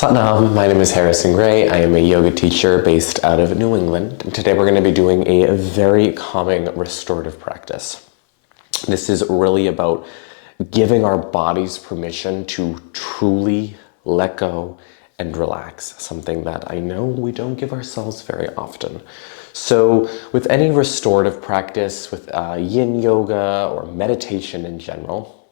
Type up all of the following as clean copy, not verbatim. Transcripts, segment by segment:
Satnam, my name is Harrison Gray. I am a yoga teacher based out of New England. And today we're going to be doing a very calming restorative practice. This is really about giving our bodies permission to truly let go and relax, something that I know we don't give ourselves very often. So with any restorative practice, with yin yoga or meditation in general,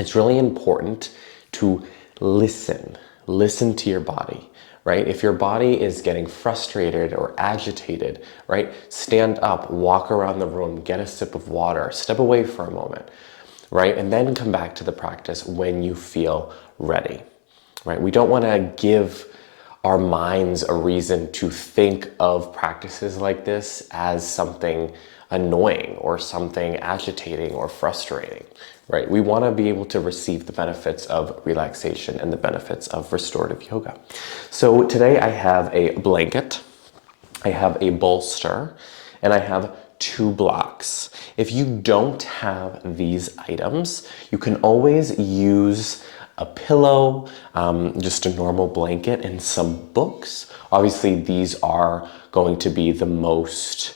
it's really important to listen to your body, right? If your body is getting frustrated or agitated, right? Stand up, walk around the room, get a sip of water, step away for a moment, right? And then come back to the practice when you feel ready, right? We don't want to give our minds a reason to think of practices like this as something annoying or something agitating or frustrating, right? We want to be able to receive the benefits of relaxation and the benefits of restorative yoga. So today I have a blanket, I have a bolster, and I have 2 blocks. If you don't have these items, you can always use a pillow, just a normal blanket, and some books. Obviously, these are going to be the most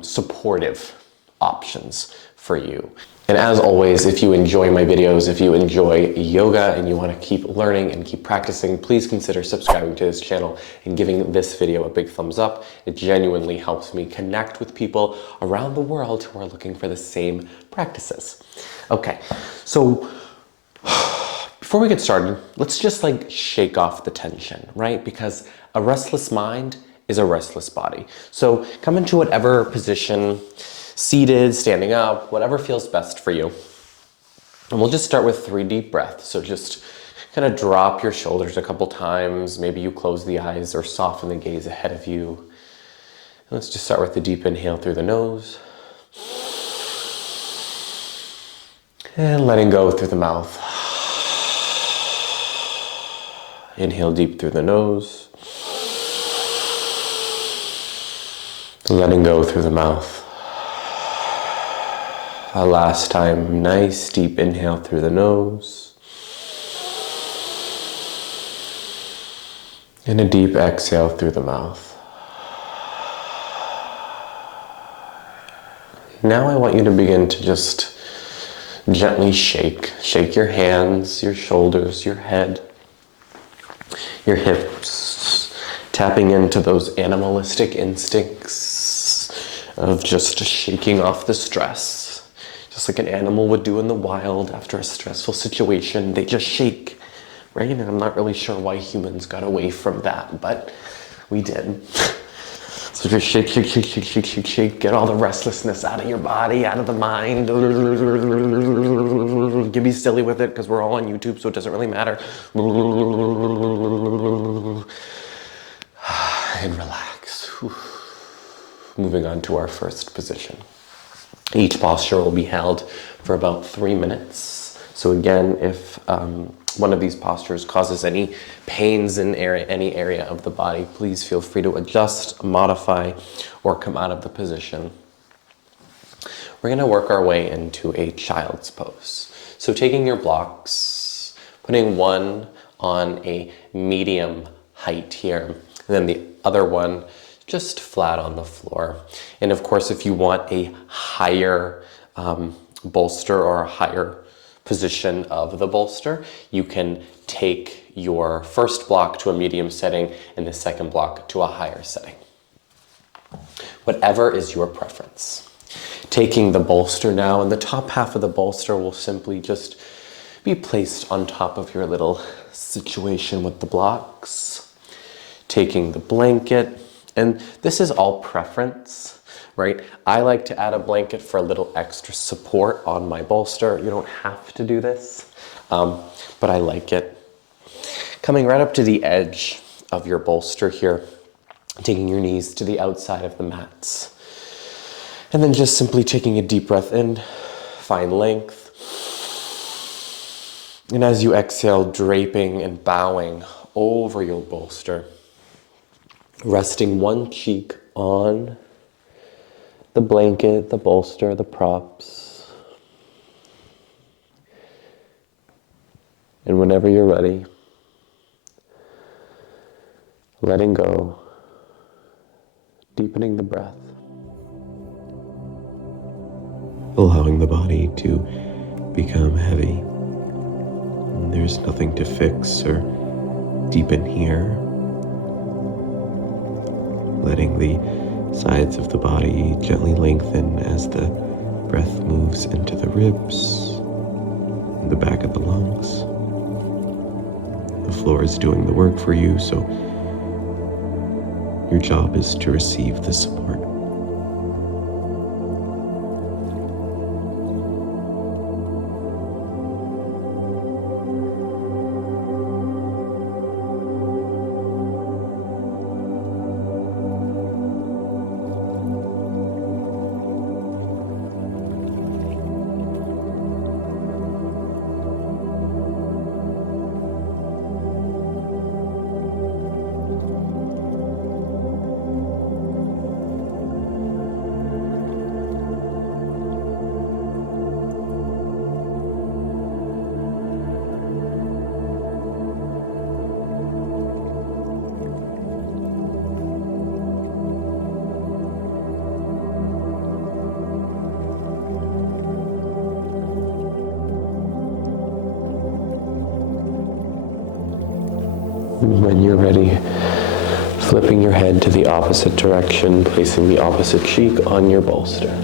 supportive options for you. And as always, if you enjoy my videos, if you enjoy yoga and you want to keep learning and keep practicing, please consider subscribing to this channel and giving this video a big thumbs up. It genuinely helps me connect with people around the world who are looking for the same practices. Okay, so before we get started, let's just shake off the tension, right? Because a restless mind is a restless body. So come into whatever position, seated, standing up, whatever feels best for you. And we'll just start with 3 deep breaths. So just kind of drop your shoulders a couple times. Maybe you close the eyes or soften the gaze ahead of you. And let's just start with the deep inhale through the nose. And letting go through the mouth. Inhale deep through the nose. Letting go through the mouth. A last time, nice deep inhale through the nose. And a deep exhale through the mouth. Now I want you to begin to just gently shake. Shake your hands, your shoulders, your head, your hips, tapping into those animalistic instincts of just shaking off the stress. Just like an animal would do in the wild after a stressful situation, they just shake, right? And I'm not really sure why humans got away from that, but we did. So just shake, shake, shake, shake, shake, shake, shake. Get all the restlessness out of your body, out of the mind. Get me silly with it because we're all on YouTube, so it doesn't really matter. And relax. Moving on to our first position. Each posture will be held for about 3 minutes. So again, if one of these postures causes any pains in any area of the body, please feel free to adjust, modify, or come out of the position. We're going to work our way into a child's pose. So taking your blocks, putting one on a medium height here, and then the other one just flat on the floor. And of course, if you want a higher bolster or a higher position of the bolster, you can take your first block to a medium setting and the second block to a higher setting. Whatever is your preference. Taking the bolster now, and the top half of the bolster will simply just be placed on top of your little situation with the blocks. Taking the blanket, and this is all preference, right? I like to add a blanket for a little extra support on my bolster. You don't have to do this, but I like it. Coming right up to the edge of your bolster here, taking your knees to the outside of the mats. And then just simply taking a deep breath in, find length. And as you exhale, draping and bowing over your bolster, resting one cheek on the blanket, the bolster, the props. And whenever you're ready, letting go, deepening the breath, allowing the body to become heavy. There's nothing to fix or deepen here. Letting the sides of the body gently lengthen as the breath moves into the ribs and the back of the lungs. The floor is doing the work for you, so your job is to receive the support. When you're ready, flipping your head to the opposite direction, placing the opposite cheek on your bolster.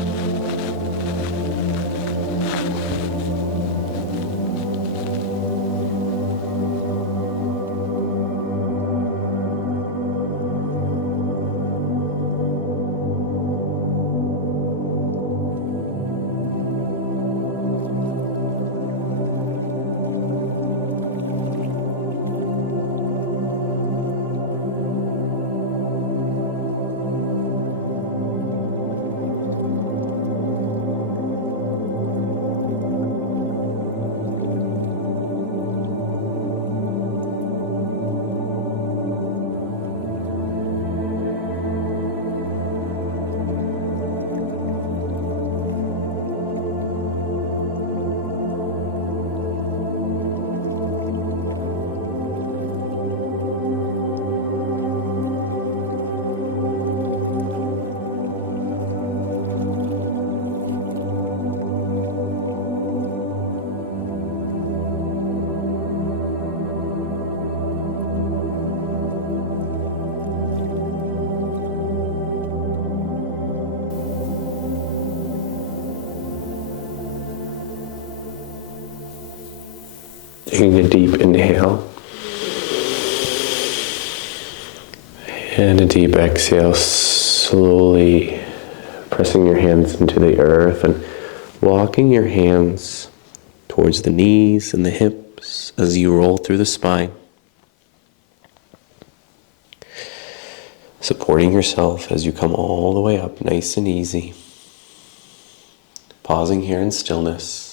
Taking a deep inhale and a deep exhale, slowly pressing your hands into the earth and walking your hands towards the knees and the hips as you roll through the spine. Supporting yourself as you come all the way up, nice and easy. Pausing here in stillness.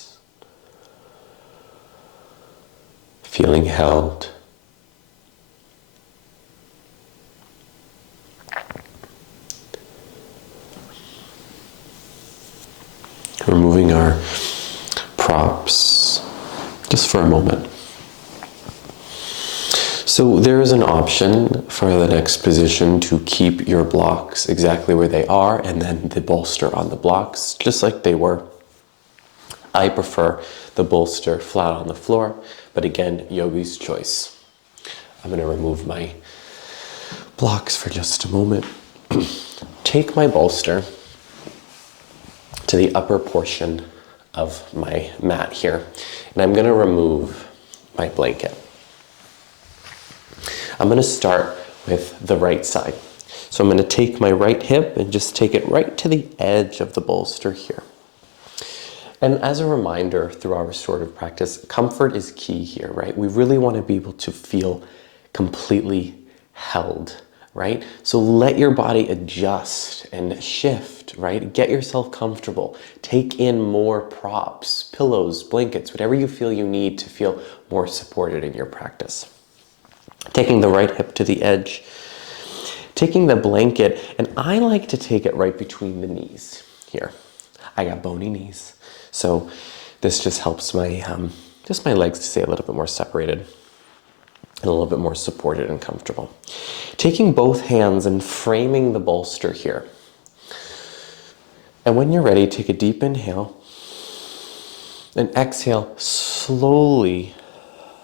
Feeling held. Removing our props just for a moment. So there is an option for the next position to keep your blocks exactly where they are and then the bolster on the blocks just like they were. I prefer the bolster flat on the floor, but again, yogi's choice. I'm going to remove my blocks for just a moment. Take my bolster to the upper portion of my mat here, and I'm going to remove my blanket. I'm going to start with the right side. So I'm going to take my right hip and just take it right to the edge of the bolster here. And as a reminder through our restorative practice, comfort is key here, right? We really want to be able to feel completely held, right? So let your body adjust and shift, right? Get yourself comfortable. Take in more props, pillows, blankets, whatever you feel you need to feel more supported in your practice. Taking the right hip to the edge, taking the blanket, and I like to take it right between the knees here. I got bony knees. So this just helps my legs to stay a little bit more separated. a little bit more supported and comfortable. Taking both hands and framing the bolster here. And when you're ready, take a deep inhale and exhale, slowly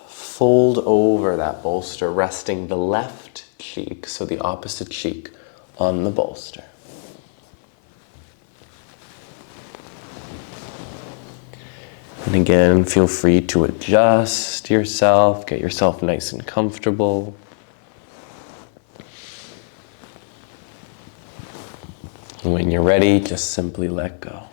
fold over that bolster, resting the left cheek, so the opposite cheek, on the bolster. And again, feel free to adjust yourself, get yourself nice and comfortable. And when you're ready, just simply let go.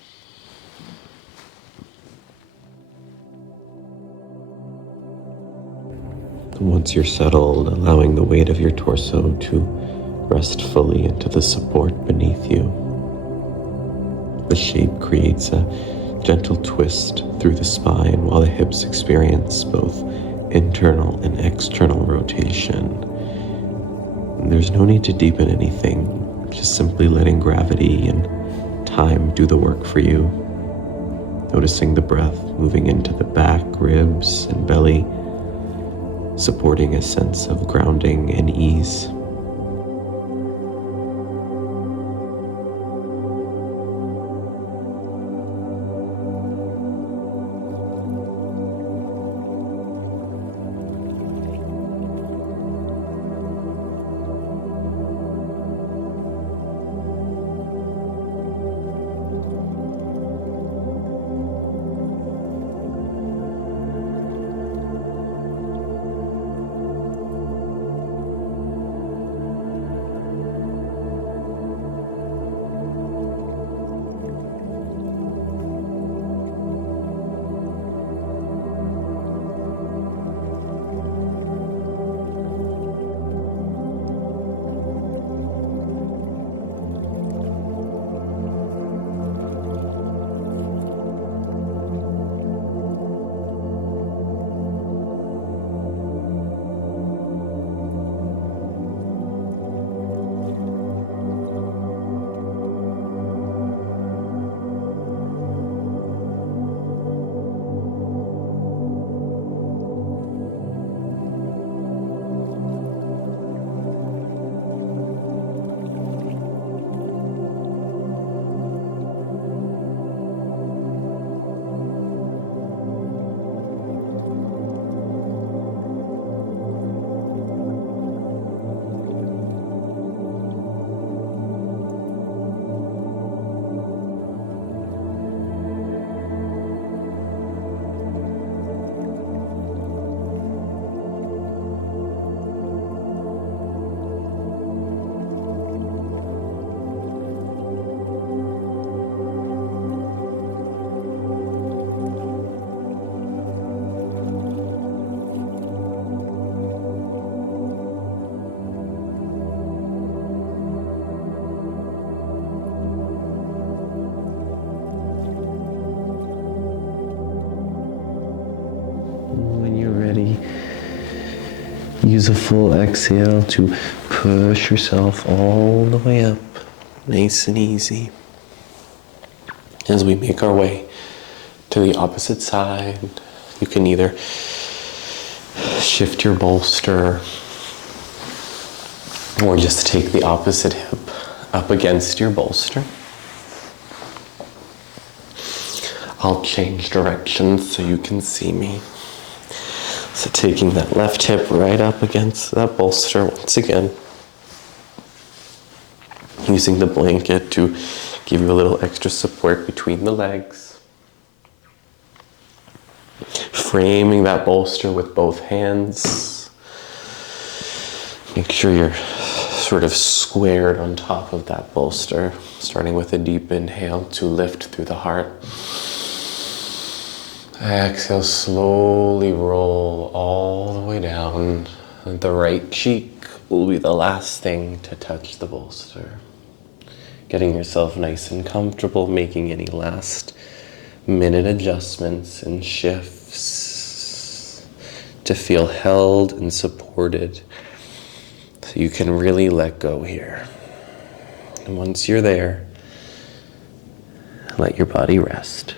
Once you're settled, allowing the weight of your torso to rest fully into the support beneath you. The shape creates a gentle twist through the spine while the hips experience both internal and external rotation. And there's no need to deepen anything, just simply letting gravity and time do the work for you. Noticing the breath moving into the back, ribs, and belly, supporting a sense of grounding and ease. Use a full exhale to push yourself all the way up, nice and easy. As we make our way to the opposite side, you can either shift your bolster or just take the opposite hip up against your bolster. I'll change directions so you can see me. So taking that left hip right up against that bolster once again. Using the blanket to give you a little extra support between the legs. Framing that bolster with both hands. Make sure you're sort of squared on top of that bolster. Starting with a deep inhale to lift through the heart. Exhale, slowly roll all the way down. The right cheek will be the last thing to touch the bolster. Getting yourself nice and comfortable, making any last minute adjustments and shifts to feel held and supported so you can really let go here. And once you're there, let your body rest.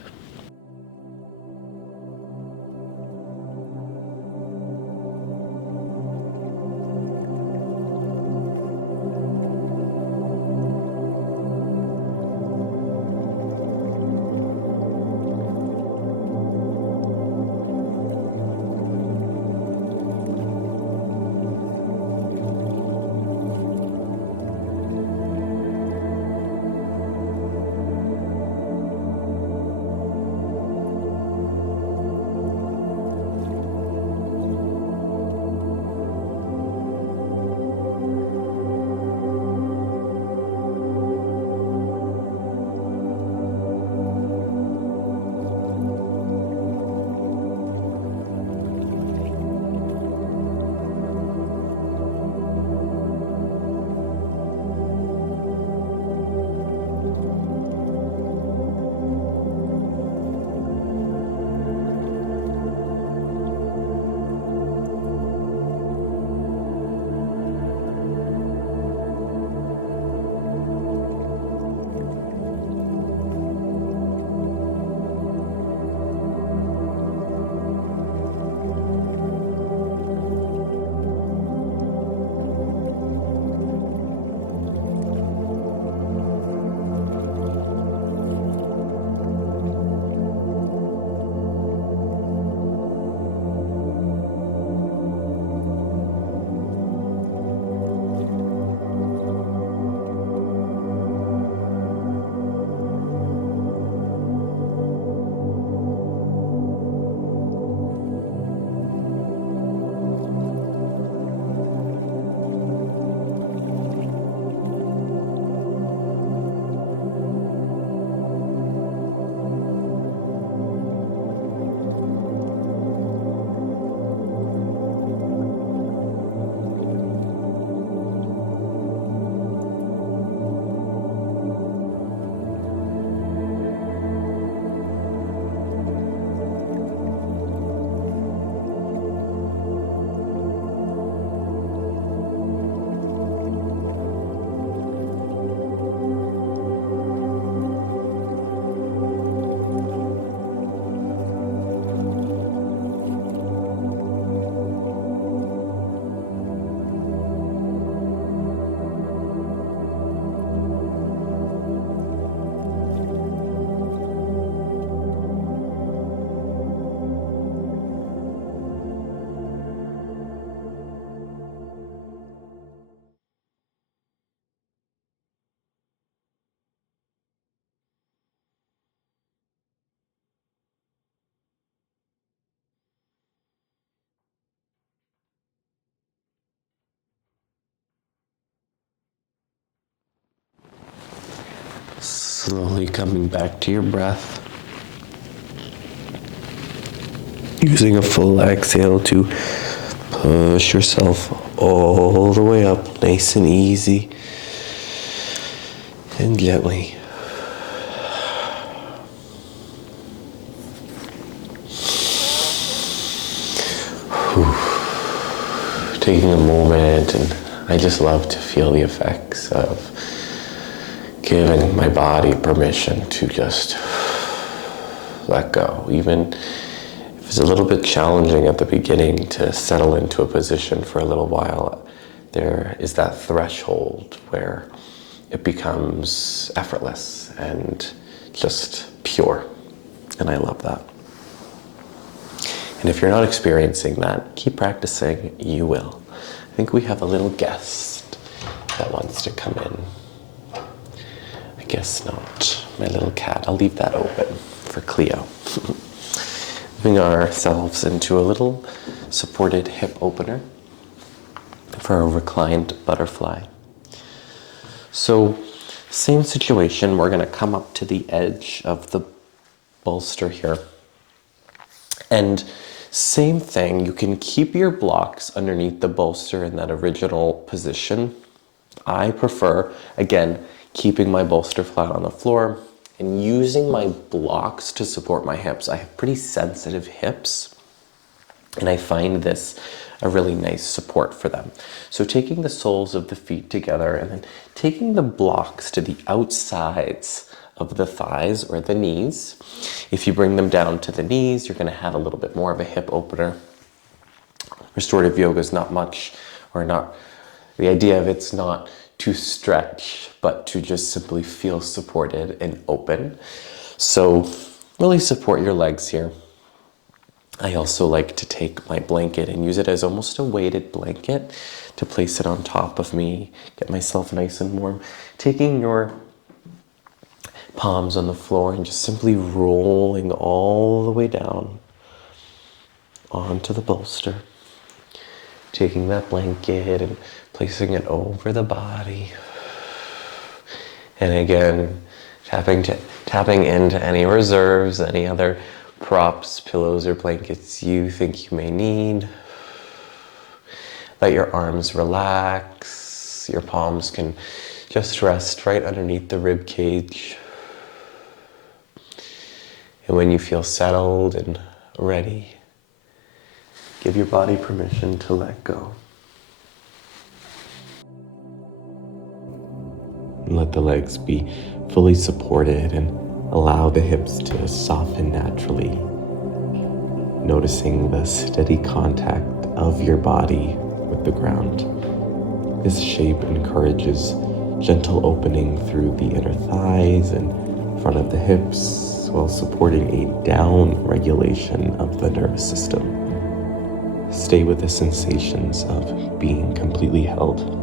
Slowly coming back to your breath. Using a full exhale to push yourself all the way up, nice and easy and gently. Taking a moment, and I just love to feel the effects of giving my body permission to just let go. Even if it's a little bit challenging at the beginning to settle into a position for a little while, there is that threshold where it becomes effortless and just pure. And I love that. And if you're not experiencing that, keep practicing, you will. I think we have a little guest that wants to come in. I guess not. My little cat. I'll leave that open for Cleo. Moving ourselves into a little supported hip opener for a reclined butterfly. So, same situation. We're going to come up to the edge of the bolster here. And same thing, you can keep your blocks underneath the bolster in that original position. I prefer, again, keeping my bolster flat on the floor and using my blocks to support my hips. I have pretty sensitive hips, and I find this a really nice support for them. So taking the soles of the feet together and then taking the blocks to the outsides of the thighs or the knees. If you bring them down to the knees, you're going to have a little bit more of a hip opener. Restorative yoga is not much, or not, the idea of it's not to stretch, but to just simply feel supported and open. So really support your legs here. I also like to take my blanket and use it as almost a weighted blanket to place it on top of me, get myself nice and warm. Taking your palms on the floor and just simply rolling all the way down onto the bolster. Taking that blanket and placing it over the body. And again, tapping into any reserves, any other props, pillows, or blankets you think you may need. Let your arms relax. Your palms can just rest right underneath the rib cage. And when you feel settled and ready, give your body permission to let go. Let the legs be fully supported and allow the hips to soften naturally, noticing the steady contact of your body with the ground. This shape encourages gentle opening through the inner thighs and front of the hips, while supporting a down regulation of the nervous system. Stay with the sensations of being completely held.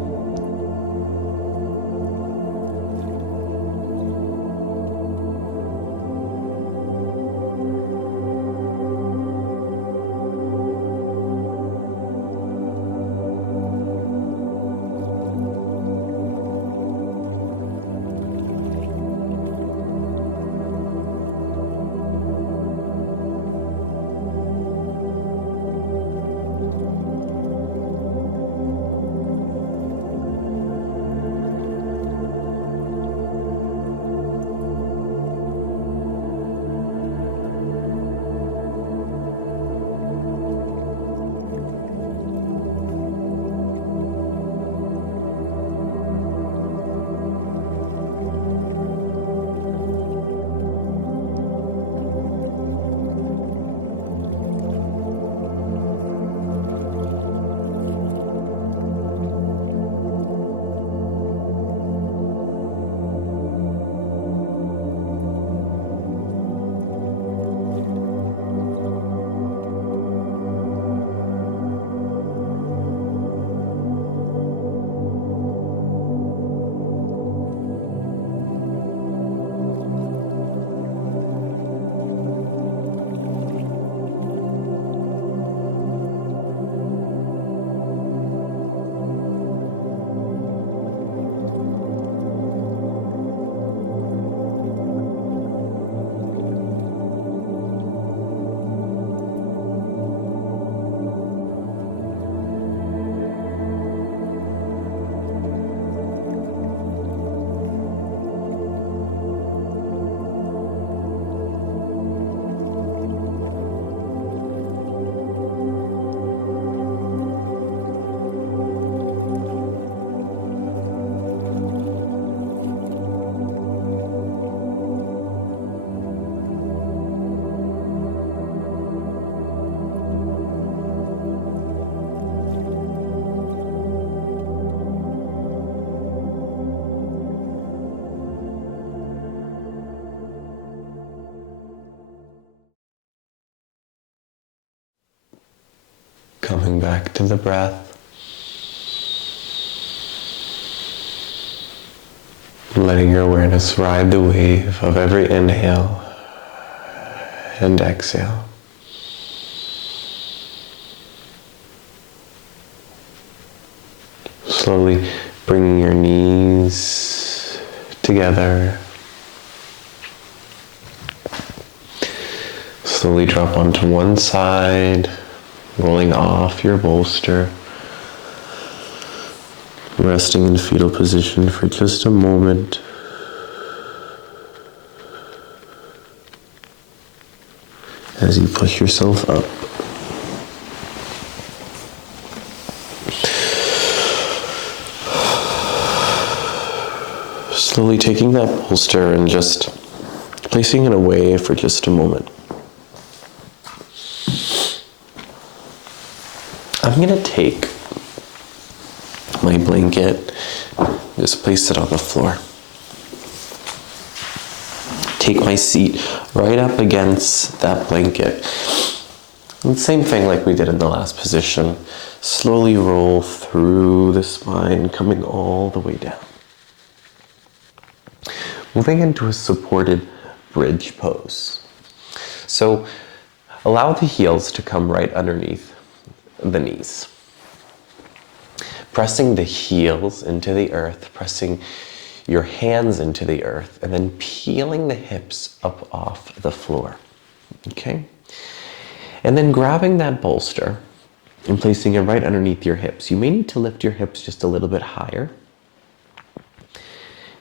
Coming back to the breath. Letting your awareness ride the wave of every inhale and exhale. Slowly bringing your knees together. Slowly drop onto one side, rolling off your bolster. Resting in fetal position for just a moment. As you push yourself up. Slowly taking that bolster and just placing it away for just a moment. I'm going to take my blanket, just place it on the floor. Take my seat right up against that blanket. And same thing like we did in the last position. Slowly roll through the spine, coming all the way down. Moving into a supported bridge pose. So allow the heels to come right underneath the knees. Pressing the heels into the earth, pressing your hands into the earth, and then peeling the hips up off the floor. Okay? And then grabbing that bolster and placing it right underneath your hips. You may need to lift your hips just a little bit higher.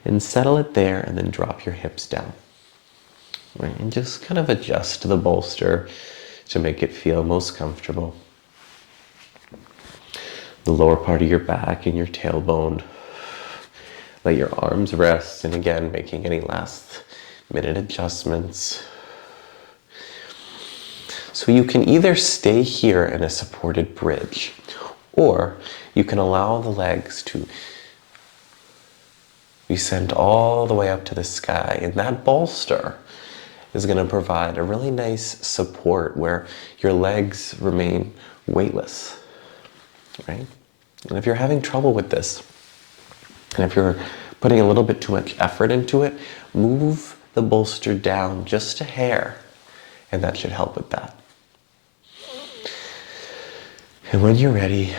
And settle it there, and then drop your hips down. Right? And just kind of adjust to the bolster to make it feel most comfortable. The lower part of your back and your tailbone. Let your arms rest, and again, making any last minute adjustments. So you can either stay here in a supported bridge, or you can allow the legs to be sent all the way up to the sky, and that bolster is going to provide a really nice support where your legs remain weightless, right? And if you're having trouble with this, and if you're putting a little bit too much effort into it, move the bolster down just a hair, and that should help with that. And when you're ready,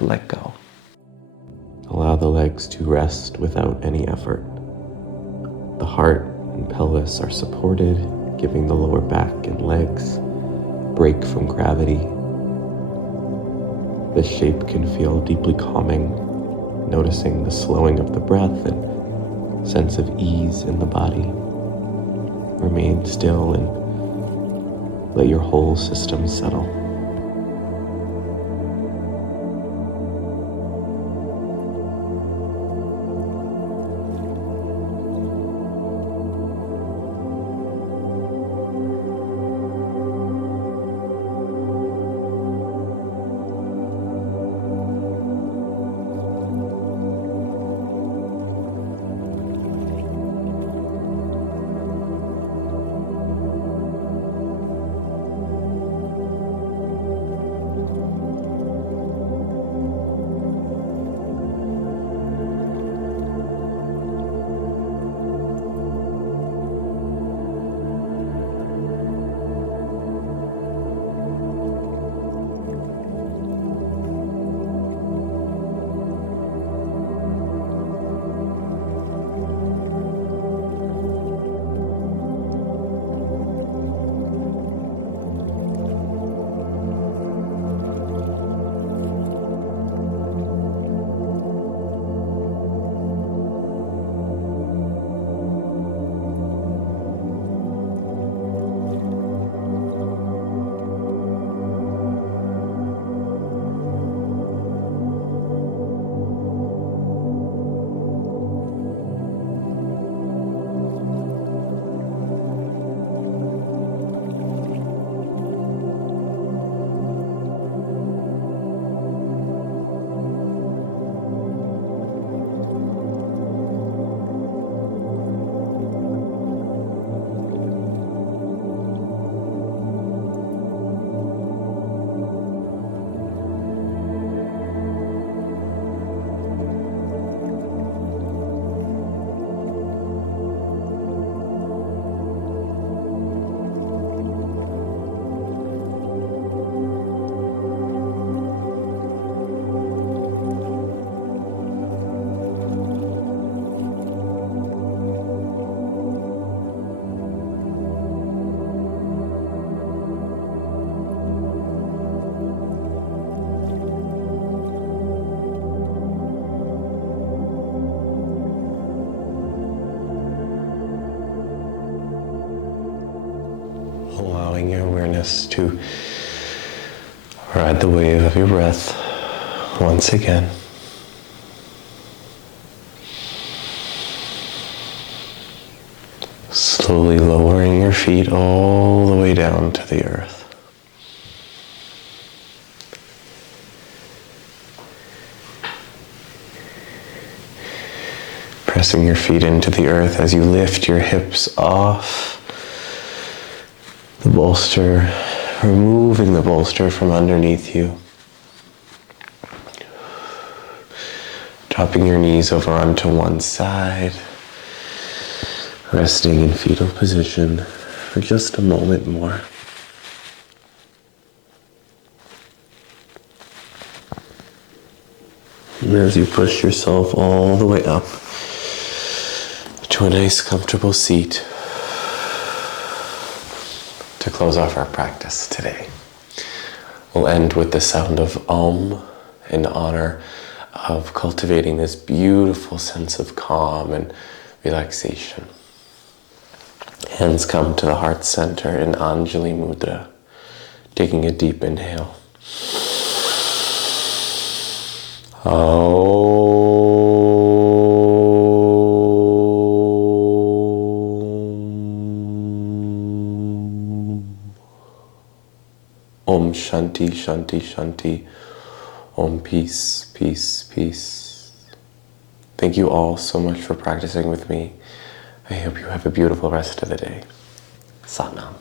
let go. Allow the legs to rest without any effort. The heart and pelvis are supported, giving the lower back and legs a break from gravity. The shape can feel deeply calming, noticing the slowing of the breath and sense of ease in the body. Remain still and let your whole system settle. to ride the wave of your breath once again. Slowly lowering your feet all the way down to the earth. Pressing your feet into the earth as you lift your hips off the bolster, removing the bolster from underneath you. Dropping your knees over onto one side. Resting in fetal position for just a moment more. And as you push yourself all the way up to a nice comfortable seat to close off our practice today. We'll end with the sound of Om in honor of cultivating this beautiful sense of calm and relaxation. Hands come to the heart center in Anjali Mudra, taking a deep inhale. Om Shanti, Shanti, Shanti. Om Peace, Peace, Peace. Thank you all so much for practicing with me. I hope you have a beautiful rest of the day. Sat Nam.